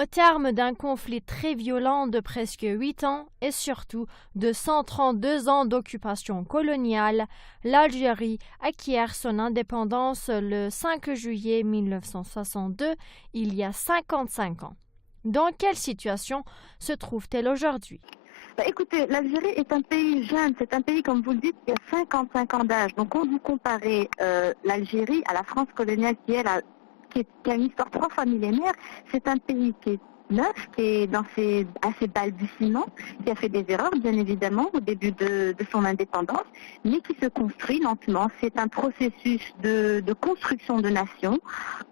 Au terme d'un conflit très violent de presque 8 ans et surtout de 132 ans d'occupation coloniale, l'Algérie acquiert son indépendance le 5 juillet 1962, il y a 55 ans. Dans quelle situation se trouve-t-elle aujourd'hui? Écoutez, l'Algérie est un pays jeune, c'est un pays, comme vous le dites, qui a 55 ans d'âge. Donc quand vous comparez l'Algérie à la France coloniale qui a une histoire 3 fois millénaire, c'est un pays qui est neuf, qui est à ses balbutiements, qui a fait des erreurs, bien évidemment, au début de son indépendance, mais qui se construit lentement. C'est un processus de construction de nation.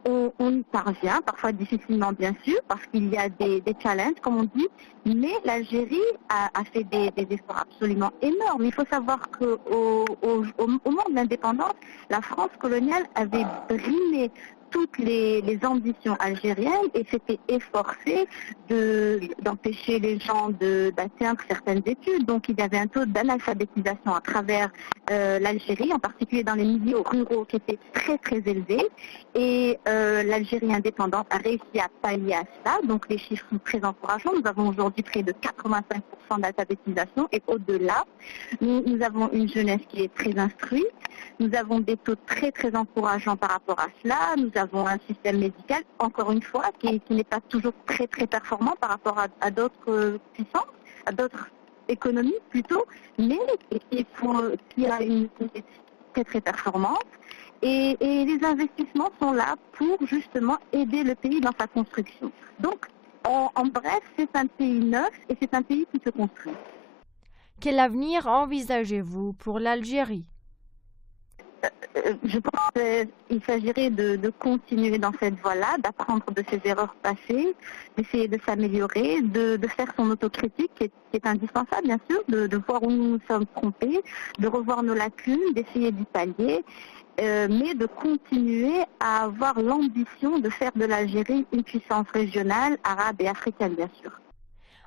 On y parvient, parfois difficilement, bien sûr, parce qu'il y a des challenges, comme on dit, mais l'Algérie a fait des efforts absolument énormes. Il faut savoir qu'au moment de l'indépendance, la France coloniale avait brimé toutes les ambitions algériennes et s'était efforcée d'empêcher les gens d'atteindre certaines études. Donc il y avait un taux d'analphabétisation à travers l'Algérie, en particulier dans les milieux ruraux qui était très très élevé. Et l'Algérie indépendante a réussi à pallier à cela. Donc les chiffres sont très encourageants. Nous avons aujourd'hui près de 85% d'alphabétisation et au-delà. Nous avons une jeunesse qui est très instruite. Nous avons des taux très très encourageants par rapport à cela. Nous avons un système médical, encore une fois, qui n'est pas toujours très très performant par rapport à d'autres puissances, à d'autres économies plutôt, mais qui a une très très performante. Et les investissements sont là pour justement aider le pays dans sa construction. Donc, en bref, c'est un pays neuf et c'est un pays qui se construit. Quel avenir envisagez-vous pour l'Algérie? Je pense qu'il s'agirait de continuer dans cette voie-là, d'apprendre de ses erreurs passées, d'essayer de s'améliorer, de faire son autocritique qui est indispensable bien sûr, de voir où nous nous sommes trompés, de revoir nos lacunes, d'essayer d'y pallier, mais de continuer à avoir l'ambition de faire de l'Algérie une puissance régionale, arabe et africaine bien sûr.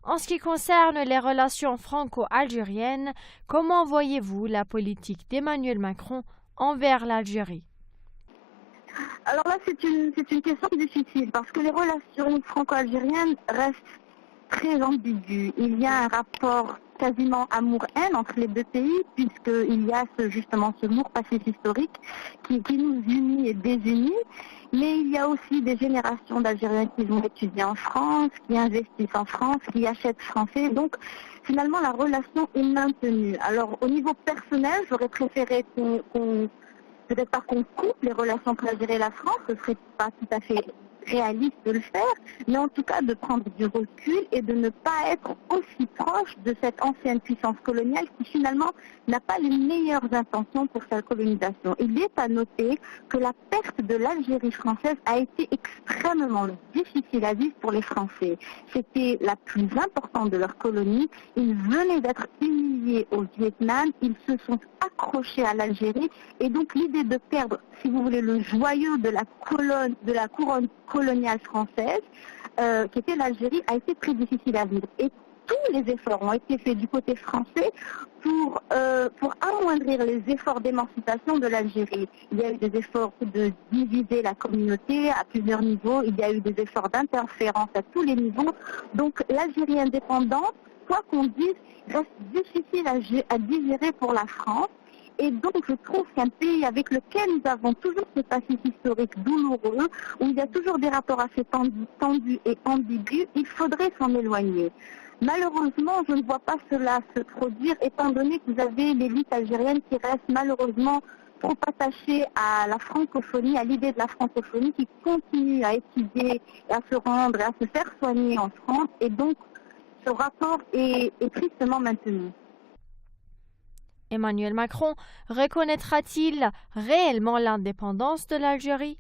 En ce qui concerne les relations franco-algériennes, comment voyez-vous la politique d'Emmanuel Macron envers l'Algérie? Alors là, c'est une question difficile parce que les relations franco-algériennes restent très ambiguës. Il y a un rapport quasiment amour-haine entre les deux pays puisqu'il y a justement ce lourd passé historique qui nous unit et désunit. Mais il y a aussi des générations d'Algériens qui vont étudier en France, qui investissent en France, qui achètent français. Donc, finalement, la relation est maintenue. Alors, au niveau personnel, j'aurais préféré peut-être pas qu'on coupe les relations entre l'Algérie et la France, ce ne serait pas tout à fait réaliste de le faire, mais en tout cas de prendre du recul et de ne pas être aussi proche de cette ancienne puissance coloniale qui finalement n'a pas les meilleures intentions pour sa colonisation. Il est à noter que la perte de l'Algérie française a été extrêmement difficile à vivre pour les Français. C'était la plus importante de leur colonie. Ils venaient d'être humiliés au Vietnam, ils se sont accrochés à l'Algérie et donc l'idée de perdre, si vous voulez, le joyau de la couronne coloniale française, qui était l'Algérie, a été très difficile à vivre. Et tous les efforts ont été faits du côté français pour amoindrir les efforts d'émancipation de l'Algérie. Il y a eu des efforts de diviser la communauté à plusieurs niveaux, il y a eu des efforts d'interférence à tous les niveaux. Donc l'Algérie indépendante, quoi qu'on dise, reste difficile à digérer pour la France. Et donc, je trouve qu'un pays avec lequel nous avons toujours ce passé historique douloureux, où il y a toujours des rapports assez tendus et ambigus, il faudrait s'en éloigner. Malheureusement, je ne vois pas cela se produire, étant donné que vous avez l'élite algérienne qui reste malheureusement trop attachée à la francophonie, à l'idée de la francophonie, qui continue à étudier, à se rendre et à se faire soigner en France. Et donc, ce rapport est tristement maintenu. Emmanuel Macron reconnaîtra-t-il réellement l'indépendance de l'Algérie?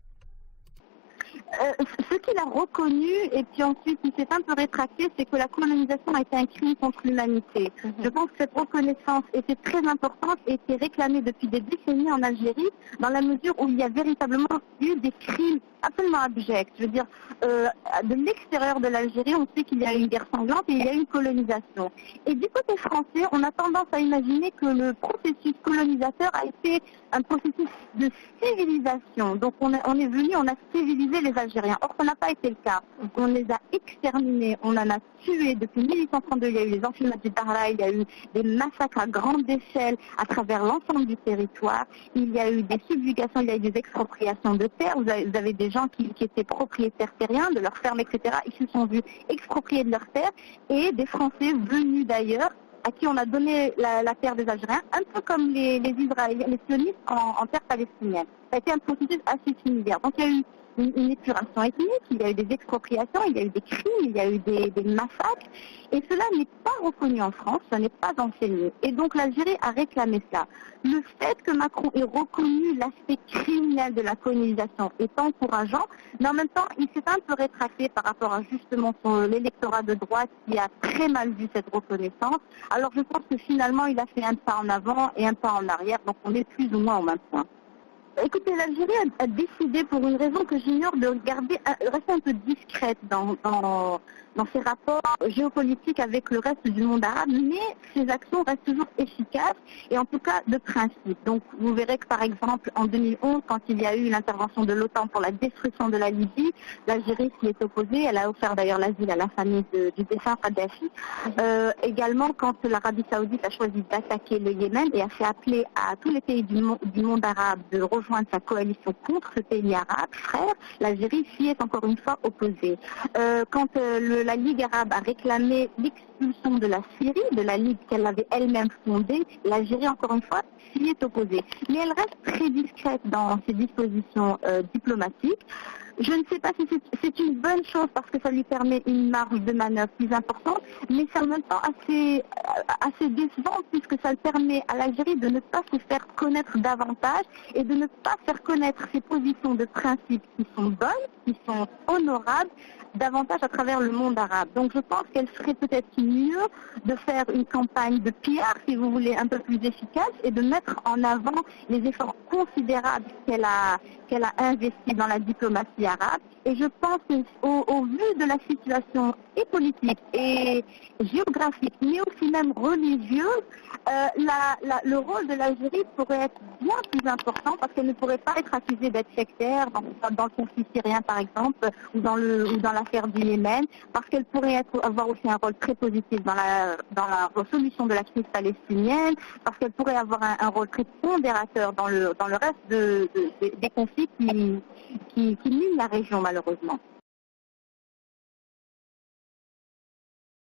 Ce qu'il a reconnu, et puis ensuite il s'est un peu rétracté, c'est que la colonisation a été un crime contre l'humanité. Je pense que cette reconnaissance était très importante et était réclamée depuis des décennies en Algérie, dans la mesure où il y a véritablement eu des crimes absolument abjecte. Je veux dire, de l'extérieur de l'Algérie, on sait qu'il y a eu une guerre sanglante et il y a eu une colonisation. Et du côté français, on a tendance à imaginer que le processus colonisateur a été un processus de civilisation. Donc on est venu, on a civilisé les Algériens. Or, ça n'a pas été le cas. On les a exterminés, on en a tués. Depuis 1832, il y a eu les enfumades du Dahra, il y a eu des massacres à grande échelle à travers l'ensemble du territoire. Il y a eu des subjugations, il y a eu des expropriations de terres. Vous avez des gens qui étaient propriétaires terriens de leurs fermes, etc. Ils se sont vus expropriés de leurs terres et des Français venus d'ailleurs à qui on a donné la terre des Algériens, un peu comme les Israéliens, les sionistes en terre palestinienne. Ça a été un processus assez similaire. Donc il y a eu une épuration ethnique, il y a eu des expropriations, il y a eu des crimes, il y a eu des massacres, et cela n'est pas reconnu en France, ça n'est pas enseigné. Et donc l'Algérie a réclamé cela. Le fait que Macron ait reconnu l'aspect criminel de la colonisation est encourageant, mais en même temps, il s'est un peu rétracté par rapport à justement l'électorat de droite qui a très mal vu cette reconnaissance. Alors je pense que finalement, il a fait un pas en avant et un pas en arrière, donc on est plus ou moins au même point. Écoutez, l'Algérie a décidé, pour une raison que j'ignore, de rester un peu discrète dans ses rapports géopolitiques avec le reste du monde arabe, mais ses actions restent toujours efficaces et en tout cas de principe. Donc vous verrez que par exemple en 2011, quand il y a eu l'intervention de l'OTAN pour la destruction de la Libye, l'Algérie s'y est opposée, elle a offert d'ailleurs l'asile à la famille du défunt Kadhafi. Également quand l'Arabie Saoudite a choisi d'attaquer le Yémen et a fait appeler à tous les pays du monde arabe de rejoindre sa coalition contre ce pays arabe, frère, l'Algérie s'y est encore une fois opposée. Quand la Ligue arabe a réclamé l'expulsion de la Syrie, de la Ligue qu'elle avait elle-même fondée, l'Algérie, encore une fois, s'y est opposée. Mais elle reste très discrète dans ses dispositions diplomatiques. Je ne sais pas si c'est une bonne chose parce que ça lui permet une marge de manœuvre plus importante, mais c'est en même temps assez décevant puisque ça permet à l'Algérie de ne pas se faire connaître davantage et de ne pas faire connaître ses positions de principe qui sont bonnes, qui sont honorables, davantage à travers le monde arabe. Donc je pense qu'elle ferait peut-être mieux de faire une campagne de PR, si vous voulez, un peu plus efficace et de mettre en avant les efforts considérables qu'elle a investis dans la diplomatie arabe. Et je pense qu'au vu de la situation et politique et géographique, mais aussi même religieuse, le rôle de l'Algérie pourrait être bien plus important parce qu'elle ne pourrait pas être accusée d'être sectaire dans le conflit syrien par exemple ou dans l'affaire du Yémen, parce qu'elle pourrait avoir aussi un rôle très positif dans la résolution de la crise palestinienne, parce qu'elle pourrait avoir un rôle très pondérateur dans le reste des conflits qui minent la région malheureusement.